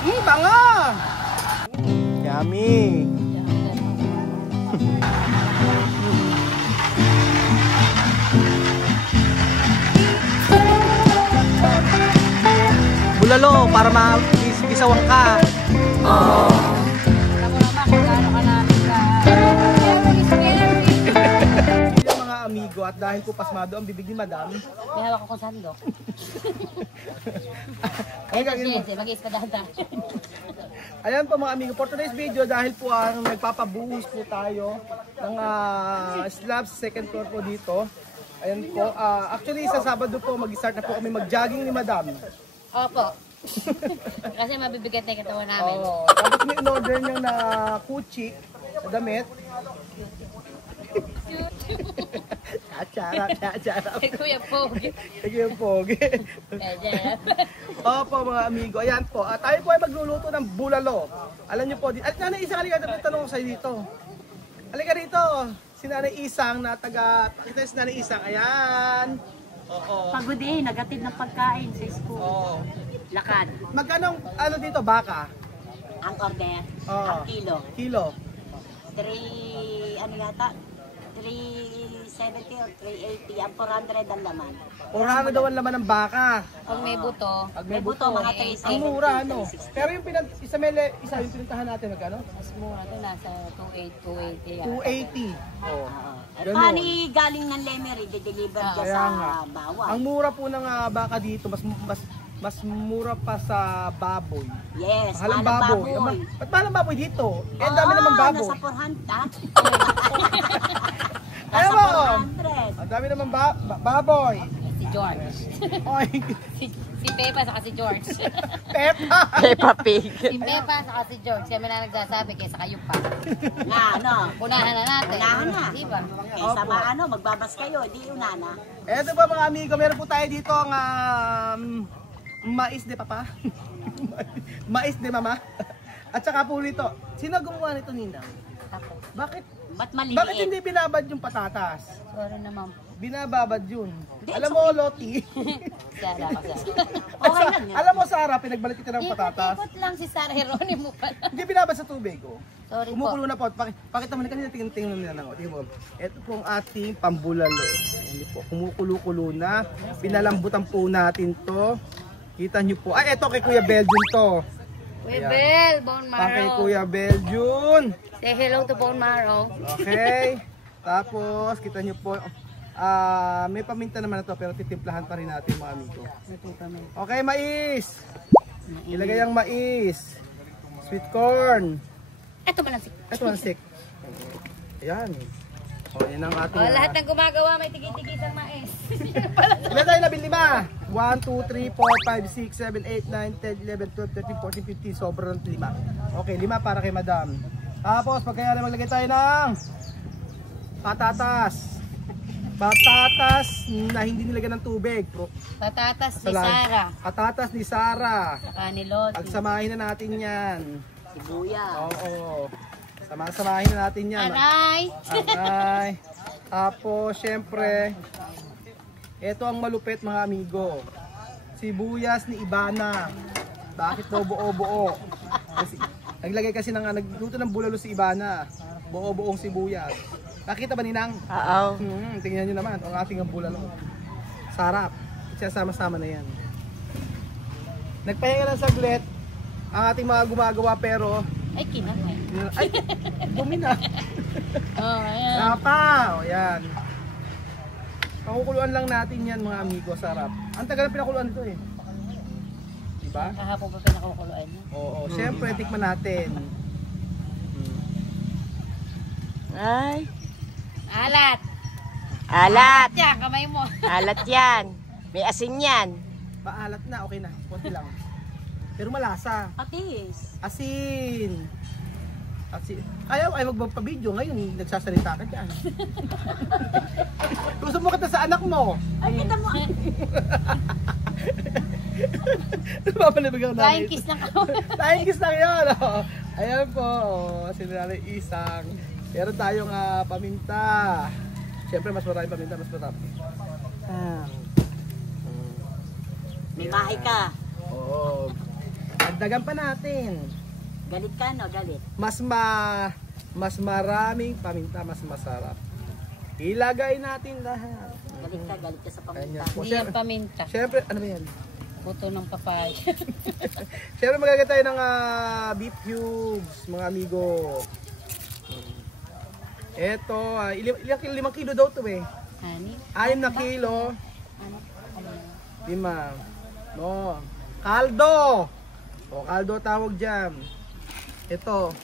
Banga! Yummy! Bulalo, para ma-isawan ka. Alam mo naman kung gaano ka namin ka. Mga amigo, at dahil po pasmado ang bibig ni Madam. May hawak akong sandok. Ay, gagawin mo. Mag-iispadahan. Ayan po mga amigo, for today's video, dahil po ang nagpapabuhos po tayo ng slabs second floor po dito. Ayan po, actually sa Sabado po mag-start na po kami mag-jogging ni Madam. Opo. Kasi mabibigat na yung katawan namin. Oo, tapos may in-order niyo na kuchi na damit. Charap. Kay Kuya Pogi. Sige Pogi. Opo mga amigo, ayan po. Tayo po ay magluluto ng bulalo. Alam niyo po, Nanay Isang, halika na tanong ko sa'yo dito. Halika rito. Si Nanay Isang na taga, ito si Nanay Isang, ayan. Oo. Pagod nagatid ng pagkain sa school. Oo. Lakad. Magkano ano dito, baka? Ang order, Oo. ang kilo. Kilo. 3, ano yata? 370 or 380. Ang 400 ang laman. 400 daw ang laman ng baka. Pag may buto, Pag may buto, mga ang mura, ano? Pero yung yung pinuntahan natin, magkano? mas mura ito, nasa 280 yan. 280. Oh. Ganun. Paano galing ng Lemery, de-deliver dyan Kaya sa nga. bawah? Ang mura po ng baka dito, mas mura pa sa baboy. Yes, Mahal ang mahal ang baboy. baboy. Ba't mahal ang baboy dito? Eh, ang dami naman baboy. Nasa 400. Ayan Nasa mo! 400. Ang dami naman baboy. Si George. Oy, si Pepa saka si George. Peppa! Peppa Pig. Si Pepa saka si George. Kami na nagsasabi kaysa kayo pa. Nga, ano? Unahan na natin. Unahan na. Diba? Kaysa magbabas kayo, di unana. Eto ba mga amigo, meron po tayo dito ang mais de papa. Mais de mama. At saka po nito, sino gumawa nito, Ninang? Ako. Bakit Ba't maliliit? bakit hindi binabad yung patatas? Sorry naman. Binababad yun. Hindi, Alam mo, Loti. Sara ako sa. Okay lang yan. Alam mo, Sarah, pinagbalik kita ng patatas. Ikot lang si Sarah Heronimo pala. Hindi binabad sa tubig, oh. Sorry po. Kumukulo na po. Pakita mo na kanina, tingnan nila na. Tingnan mo. Ito po ang ating pambulalo. Hindi po, kumukulo-kulo na. Pinalambutan po natin to. Kita nyo po. Ay, ito kay Kuya Belgium to. Kuya Ayan. Bel, Bone Pa kay Marrow. Kuya Belgium. Say hello to Bone Marrow. Okay. Tapos, kita nyo po. May paminta naman na to, pero titimplahan pa rin natin mga amigo. Okay, mais. Ilagay ang mais. Sweet corn. Ito malansik. Ito ang sick. Ayan. O, yan ang ating... Lahat ng gumagawa may tigit-tigisang mais. Ilan tayo nabili ba? 1, 2, 3, 4, 5, 6, 7, 8, 9, 10, 11, 12, 13, 14, 15. Sobrang 5. Okay, 5 para kay Madam. Tapos, pagkaya na maglagay tayo ng patatas. Patatas na hindi nilagyan ng tubig. Patatas ni Sarah. Patatas ni Sarah. Saka ni Loti. Pagsamahin na natin yan. Sibuyas. Oo. Samahin na natin yan. Aray! Aray. Tapos, syempre, ito ang malupit mga amigo. Sibuyas ni Ibana. Bakit daw buo-buo? Naglagay kasi nagluto ng bulalo si Ibana. Buo-buong sibuyas. Nakita ba Ninang? Oo. Tingnan nyo naman ang ating bulalo. Sarap. Sama-sama na yan. Nagpahinga ng saglit ang ating mga gumagawa pero Ay, kinamay. ay, dumi na. Oh, ayan. Napa, o yan. Pakukuluan lang natin yan mga amigo, sarap. Ang tagal na pinakuluan nito eh. Diba? Kahapon pa pinakukuluan niya. Oo, syempre tikman natin. Ay. Alat! Alat. Yan, kamay mo. Alat yan. May asin yan. Paalat na, okay na. Konti lang. Pero malasa. Patis. Asin. Asin. Ayaw ay magpapabideo ngayon, nagsasalita ka dyan. Gusto mo kita sa anak mo. Ay, kita mo. Papalibigaw namin. Flying kiss lang ako. Flying kiss lang yun. Oh. Ayan po. Oh, sinanay Isang. Meron tayong paminta. Siyempre mas maraming paminta, mas matap. Ah. May mahay ka. Oo. And Dagdagan pa natin. Galit ka, no? Galit. Mas maraming paminta, mas masarap. Ilagay natin lahat. Galit ka sa paminta. Ayan po. Hindi yan paminta. Siyempre, ano ba yan? Buto ng papaya. Siyempre magagay tayo ng beef cubes, mga amigo. Ito, 5 kilo daw to eh. Ani? 6 na kilo. 5. No. Kaldo. O, kaldo tawag dyan. Ito.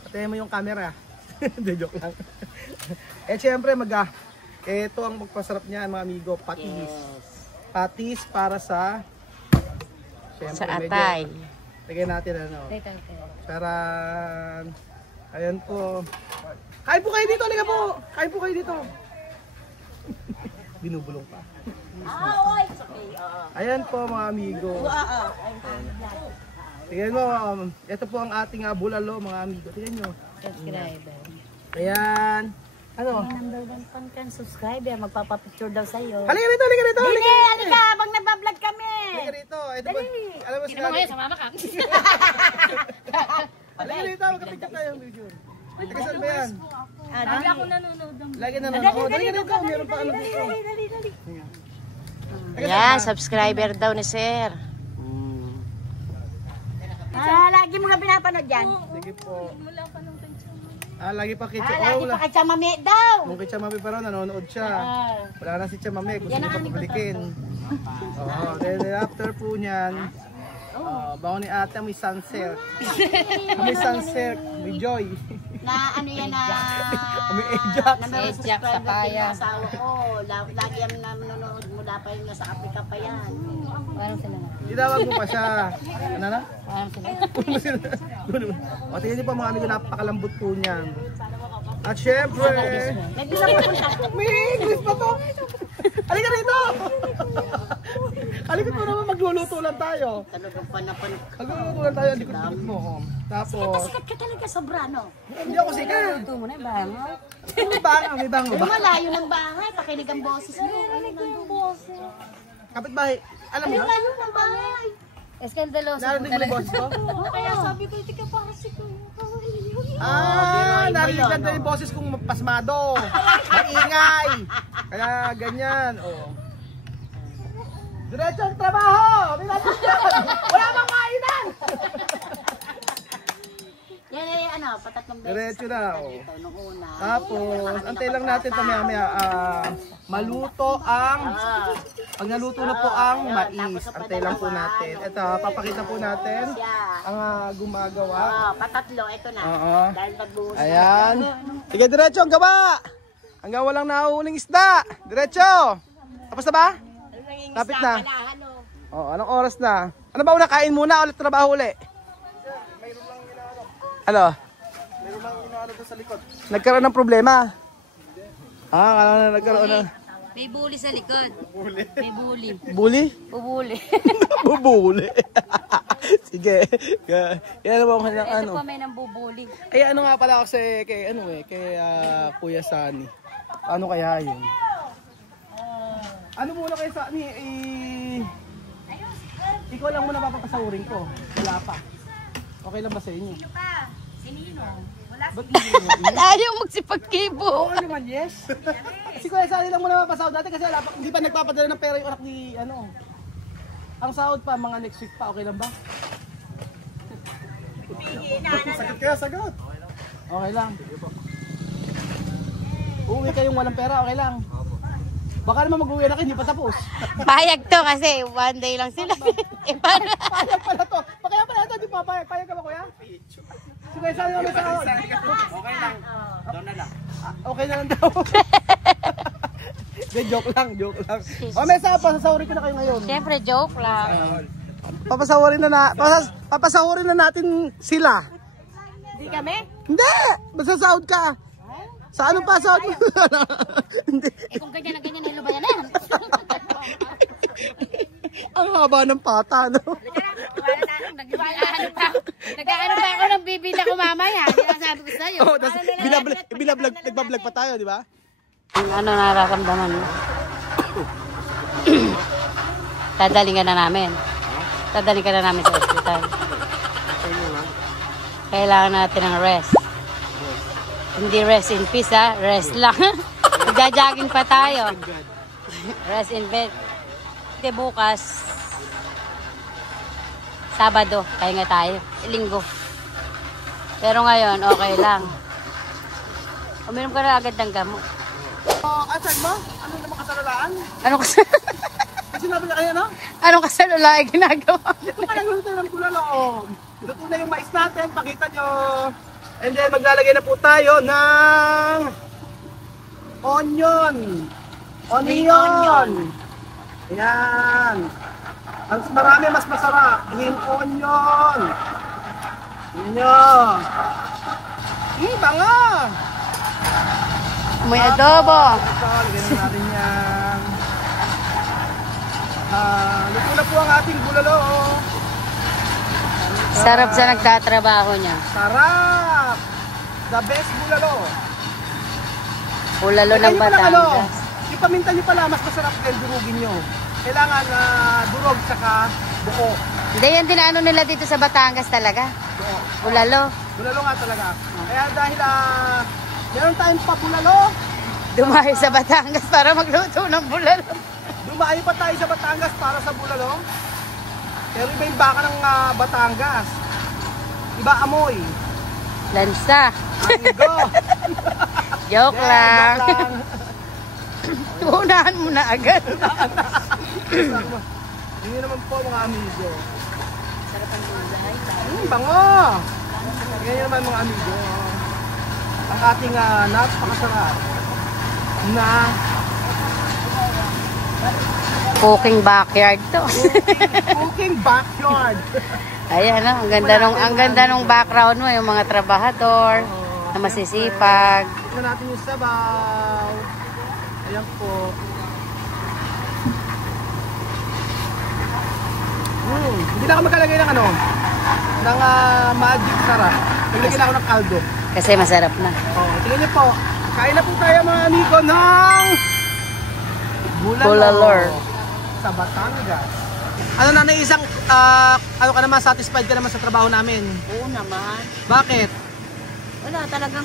Patayin mo yung camera. Hindi, joke lang. Siyempre, ito ang magpasarap niyan, mga amigo. Patis. Yes. Patis para sa... Siyempre, Sa atay. Lagyan natin Ito. Charan. Ayan po. Kain po kayo dito, halika po. Kain po kayo dito. Binubulong pa. Oy! Okay, oo. Ayan po mga amigo. Tingnan mo, ito po ang ating bulalo mga amigo. Tingnan nyo. Subscriber. Ayan. Ano? Number 1 fan kan subscriber, magpapapicture daw sa'yo. Halika rito, halika rito. Dili, halika, habang nagbablog kami. Halika rito. Ito po. Alam mo Sino mo ngayon? Sumama ka. Halika rito, magkapicture tayo ng video. Taga saan ba yan? Dali ako nanonood. Lagi na nanonood. Halika rito, meron pa ano dito. Yan, subscriber daw ni Sir. Lagi mo nga pinapanood yan. Sige po. Lagi pa kitsa. Lagi pa kay Chamame daw. Nung kitsa mami pa raw, nanonood siya. Wala na si Chamame, gusto niya pa pabalikin. Oo, then after po niyan, bango ni ate may sunset. May sunset, may joy. Na ano yan na... May Ajax. Na meron Ajax, subscriber papaya. din ang asawa ko. Lagi yan nanonood mula pa yun sa Africa pa yan. Parang sila na. Tinawag mo pa siya. Ano na? Parang sila. O tingnan niyo po mga amigo, napakalambot po niyan. At syempre, Hindi na papunta ko. may English pa to. Halika rito. Halika po naman, magluluto lang tayo. Talagang panapan. Magluluto lang tayo, likod-likod mo. Tapos, Sikat ka talaga sobra, no? hindi ako sikat. Ito mo na yung bango. May bango ba? Malayo ng bahay, pakinig ang boses mo. Kapit-bahay, alam mo na? Malayo ng bahay. Eskandaloso. Narinig mo yung boses ko? Kaya sabi ko, hindi ka para si Kuya. Narinig lang yung boses kong pasmado. Maingay. Kaya ganyan. Diretso ang trabaho! May natin dyan! Wala bang kainan! Yan ay ano, patatlong beses. Diretso na. Ito, nung una. Tapos, antay lang natin pamaya-maya. Maluto ang... Pag naluto na po ang mais, antay lang po natin. Ito, papakita po natin ang gumagawa. Patatlo, ito na. Oo. Dahil pagbuhos na. Ayan. Sige, diretso ang gawa. Hanggang walang nahuhuling isda. Diretso. Tapos na ba? Lapit na. Anong oras na? Ano ba una? Kain muna ulit trabaho uli? Ano? Meron lang inaano doon sa likod. Nagkaroon ng problema? Kala na nagkaroon ng... May bully sa likod. May bully. Bully? Bubuli. Bubuli. Sige. Yan naman ng ano. Ito pa may nang bubuli. Ay ano nga pala kasi kay Kuya Sani. Ano kaya yun? Ano muna kayo sa ikaw lang muna papapasahurin ko. Wala pa. Okay lang ba sa inyo? Sinino? Ba't Ayaw magsipagkibo. Oo naman, yes. Si Kuya Sani lang muna papasahod natin kasi hindi pa nagpapadala ng pera yung anak ni Ang sahod pa, mga next week pa. Okay lang ba? Sakit kaya, sagot. Okay lang. Uuwi kayong walang pera, okay lang. Baka naman mag-uwi na kayo, hindi pa tapos. Payag to kasi one day lang sila. Paano? Payag pala to. Kaya pala ito, di pa payag. Payag ka ba, kuya? Si Kuya Sani naman sahod. Okay lang. Doon na lang. Okay na lang daw. De, joke lang. May sahod, pasasahurin ko na kayo ngayon. Siyempre, joke lang. Papasahurin na natin sila. Hindi kami? Hindi! Masasahod ka. Sa anong pasahod mo? Hindi. Kung ganyan na ganyan, hilo ba yan? Ang haba ng pata, no? Nag-ano pa ako ng bibila ko mamaya. Hindi lang sabi ko sa'yo. Oo, tapos nagbablog pa tayo, di ba? Ano nararamdaman mo? Dadaling ka na namin. Dadaling ka na namin sa ospital. Kailangan natin ng rest. Hindi rest in peace ha, rest lang. Magja-jogging pa tayo. Rest in bed. Hindi bukas. Sabado, pahinga tayo. Linggo. Pero ngayon, okay lang. Uminom ka na agad ng gamot. Asan mo? Ano naman kasalulaan? Anong kasalula? Sinabi na kayo, no? Anong kasalula ay ginagawa? Ito ka nagluto ng bulalo. Luto na yung mais natin, pakita nyo. And then maglalagay na po tayo ng onion. Onion. Ayan. Mas marami, mas masarap. Green onion. Ayan nyo. Banga. May adobo. Ito, lagyan na natin yan. Luto na po ang ating bulalo. Sarap sa nagtatrabaho niya. Sarap! The best bulalo. Bulalo ng Batangas. Yung paminta nyo pala, mas masarap din durugin nyo. Kailangan durog saka buo. Hindi, yan dinaano nila dito sa Batangas talaga. Buo. Bulalo. Bulalo nga talaga. Kaya dahil meron tayong pabulalo, Dumayo sa Batangas para magluto ng bulalo. dumayo pa tayo sa Batangas para sa bulalo. Pero iba yung baka ng Batangas. Iba amoy. Lansa. Anggo. Joke lang. Joke lang. Unahan mo na agad. Hindi naman po mga amigo. Bango! Ganyan naman mga amigo. Ang ating napakasarap na Cooking backyard to. cooking backyard. Ayan, ang ganda nung background mo, yung mga trabahador na masisipag. Tingnan natin yung sabaw. Ayan po. Hindi na ako magkalagay ng ng magic sarap. Naglagay na ako ng kaldo. Kasi masarap na. Tingnan niyo po. Kain na po tayo mga amigo ng Bulalor. Sa Batangas. Ano na isang ano ka naman, satisfied ka naman sa trabaho namin? Oo naman. Bakit? Wala talagang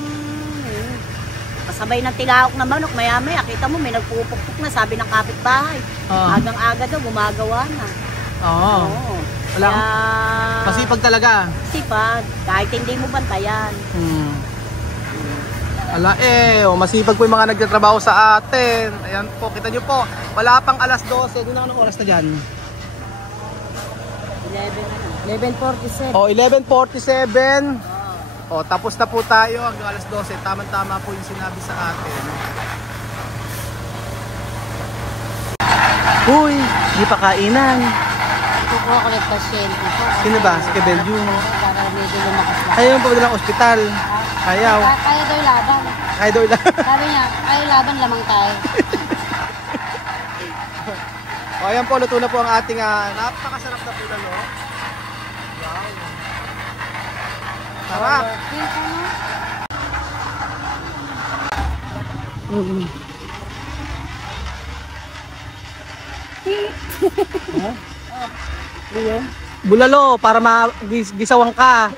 kasabay ng tilahok na manok. Maya-maya, kita mo may nagpupukpuk na, sabi ng kapitbahay. Agang-aga daw, gumagawa na. Oo. Oo. Wala. Kaya, Masipag talaga. sipag. Kahit hindi mo bantayan. Masipag po yung mga nagtatrabaho sa atin. Ayan po, kita nyo po. Wala pang alas 12. Doon na anong oras na dyan? 11:47. 11:47. Tapos na po tayo hanggang alas 12. Tama-tama po yung sinabi sa atin. Uy, di pa kainan. Kukuha ko ng pasyente ko. Sino ba? Si Kebelju. Para medyo lumakas lang. Ayaw pa ng ospital. Ayaw. Kaya daw laban. Ayaw daw lang. Sabi niya, kaya laban lamang tayo. Ayan po, luto na po ang ating napakasarap na bulalo. Wow. Sarap. Bulalo, para magisawang ka.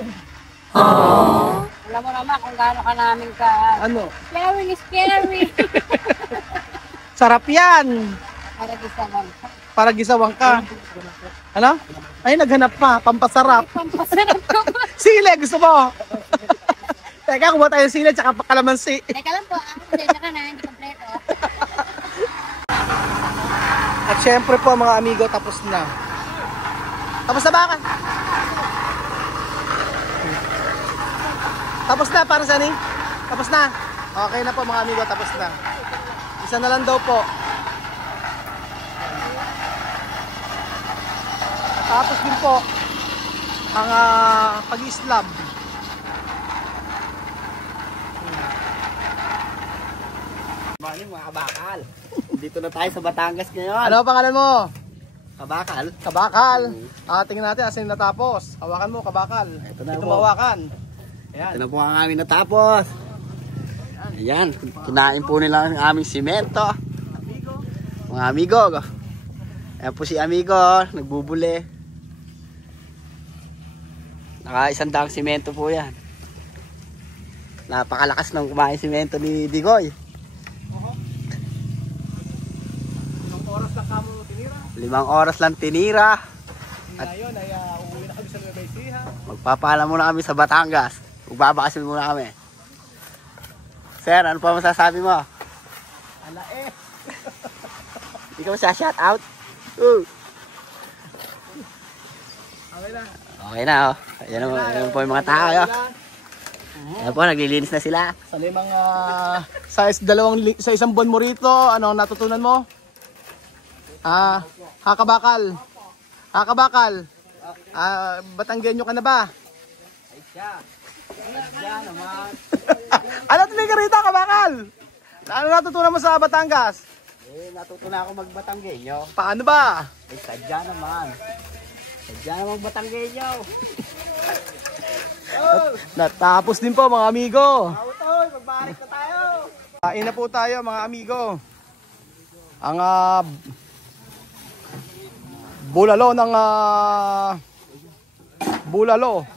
Alam mo naman kung gaano ka namin ka. Ano? Scary, scary. Sarap yan. Para gisawang ka. Para gisawang ka. Ano? Ay, naghanap pa. Pampasarap. Pampasarap ko ba? Sile, gusto mo? Teka, kumuha tayo sile tsaka kalamansi. Teka lang po, pasensya ka na, hindi kompleto. At syempre po mga amigo, tapos na. Tapos na ba ka? Tapos na, para saan eh? Tapos na. Okay na po mga amigo, tapos na. Isa na lang daw po. Tapos din po ang pag-islab. Morning mga kabakal. Dito na tayo sa Batangas ngayon. Ano ang pangalan mo? Kabakal. Kabakal. Tingnan natin asin natapos. Hawakan mo, kabakal. Ito na Ito po. mawakan. Ayan. Ito na po ang aming natapos. Ayan, kinain po nila ang aming simento. Mga amigo. Ayan po si amigo, nagbubuli. Naka 100 simento po yan. Napakalakas ng kumain simento ni Digoy. Ilang oras lang kamo tinira. 5 oras lang tinira. Ngayon ay uuwi na kami sa Nueva Ecija. Magpapaalam muna kami sa Batangas. Magbabakasin muna kami. Sir, ano pa masasabi mo? Ala eh. Hindi ka masya-shout out? Okay na. Okay na oh. Ayan po yung mga tao. Ayan po, naglilinis na sila. Sa limang sa isang buwan mo rito, ano natutunan mo? Hakabakal. Batanggenyo ka na ba? Ay siya. Naman. Ano tuloy ka rito, kabakal? Ano natutunan mo sa Batangas? Natutunan ako magbatanggenyo. Paano ba? Sadya naman. Sadya naman magbatanggenyo. Natapos din po mga amigo. Magbalik na tayo. Kain na po tayo mga amigo. Ang bulalo ng bulalo.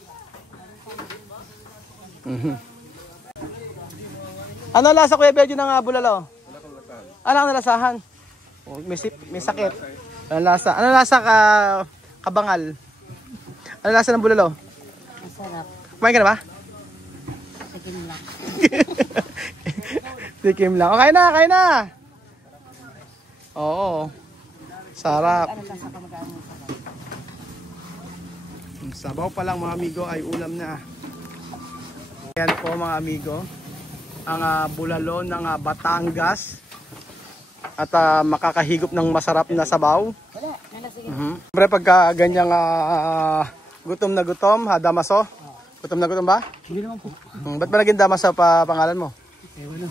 Ano lasa Kuya Belgio ng bulalo? Ano ang nalasahan? Oh, may sakit. Ano lasa kabangal? Ano lasa ng bulalo? Masarap. Kumain ka na ba? Sagin lang. Tikim lang. Okay na, kain na. Oo. Sarap. Sabaw pa lang mga amigo ay ulam na. Yan po mga amigo. Ang bulalo ng Batangas. At makakahigop ng masarap na sabaw. Siyempre pagka ganyang gutom na gutom, Damaso. Gutom na gutom ba? Hindi naman po. Ba't ba naging Damaso pa pangalan mo? Ewan na.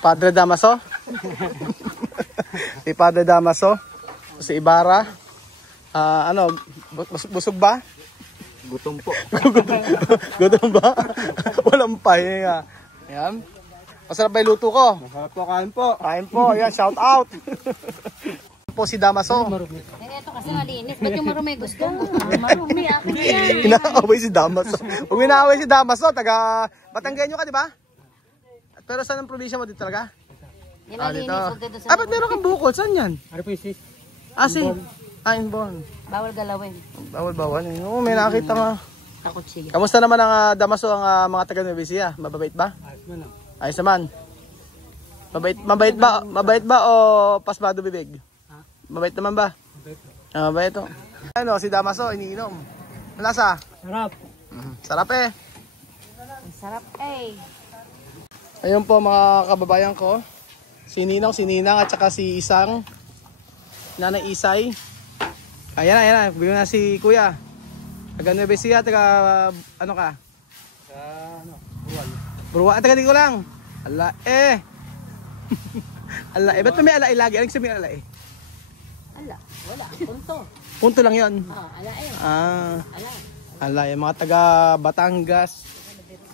Padre Damaso? Si Padre Damaso? Si Ibarra? Busog ba? Gutom po. Gutom ba? Walang pahinga. Ayan. Masarap ba yung luto ko? Masarap po, kain po. Kain po. Ayan, shout out. Po si Damaso. Ito kasi malinis. Ba't yung marumi gusto mo? Marumi, akin yan. Inaaway si Damaso. Huwag inaaway si Damaso. Taga Batanggenyo ka, di ba? Pero saan ang probinsya mo dito talaga? Yung malinis. Dito sa Ba't meron kang bukol? Saan yan? Ano po yung sis? Inborn. bawal galawin. Bawal. Oo, may nakakita nga. Takot siya. Kamusta naman ang Damaso, ang mga taga Nueva Ecija? Mababait ba? Ayos mo lang. Ayos naman. Mabait ba o pasmado bibig? Mabait naman ba? Mabait to. Ano, si Damaso, iniinom. Ang lasa? Sarap. Sarap eh. Ang sarap eh. Ayun po mga kababayan ko. Si Ninang at saka si Isang. Nanay Isay. Ayan na. Bigyan na si Kuya. Taga Nueva Ecija, taga ano ka? Bruwa. Taga di ko lang. Ala eh. Ala eh. Ba't may ala eh lagi? Anong sabihin ala eh? Wala. Punto. Punto lang yun. Ala eh. Ala eh. Mga taga Batangas.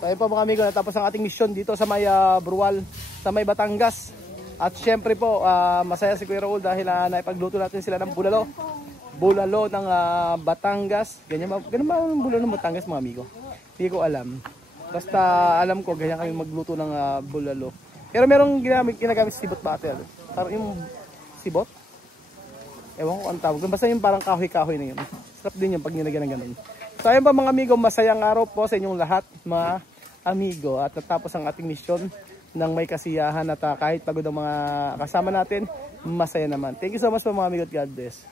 So ayun po mga amigo, natapos ang ating mission dito sa may Brual, sa may Batangas. At syempre po, masaya si Kuya Raul dahil naipagluto natin sila ng bulalo. Bulalo ng Batangas. Ganyan ba ang bulalo ng Batangas mga amigo? Hindi ko alam. Basta alam ko, ganyan kami magluto ng bulalo. Pero merong ginagamit sibot ba ate? Parang yung sibot? Ewan ko ang tawag. Basta yung parang kahoy-kahoy na yun. Sarap din yung pag nilagyan ng ganun. So ayun pa mga amigo, masayang araw po sa inyong lahat mga amigo. At natapos ang ating mission ng may kasiyahan at kahit pagod ang mga kasama natin, masaya naman. Thank you so much po mga amigo at God bless.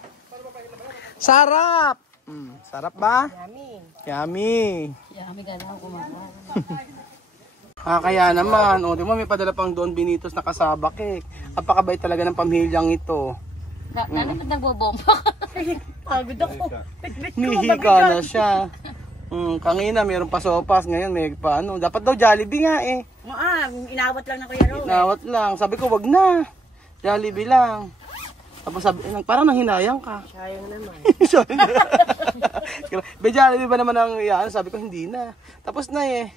Sarap! Sarap ba? Yummy! Yummy ka na kumakain. Kaya naman, di mo may padala pang Don Benitos na kasaba cake. Apakabait talaga ng pamilyang ito. Nanay, ba't nagbobomba? Pagod ako. Nihika na siya. Kanina mayroon pa sopas, ngayon may paano. Dapat daw Jollibee nga eh. Inawat lang na Kuya Ro. Nawat lang. Sabi ko wag na. Jollibee lang. Tapos sabi, parang nanghinayang ka. Sayang naman. Be Jollibee ba naman ang yan? Sabi ko hindi na. Tapos na eh.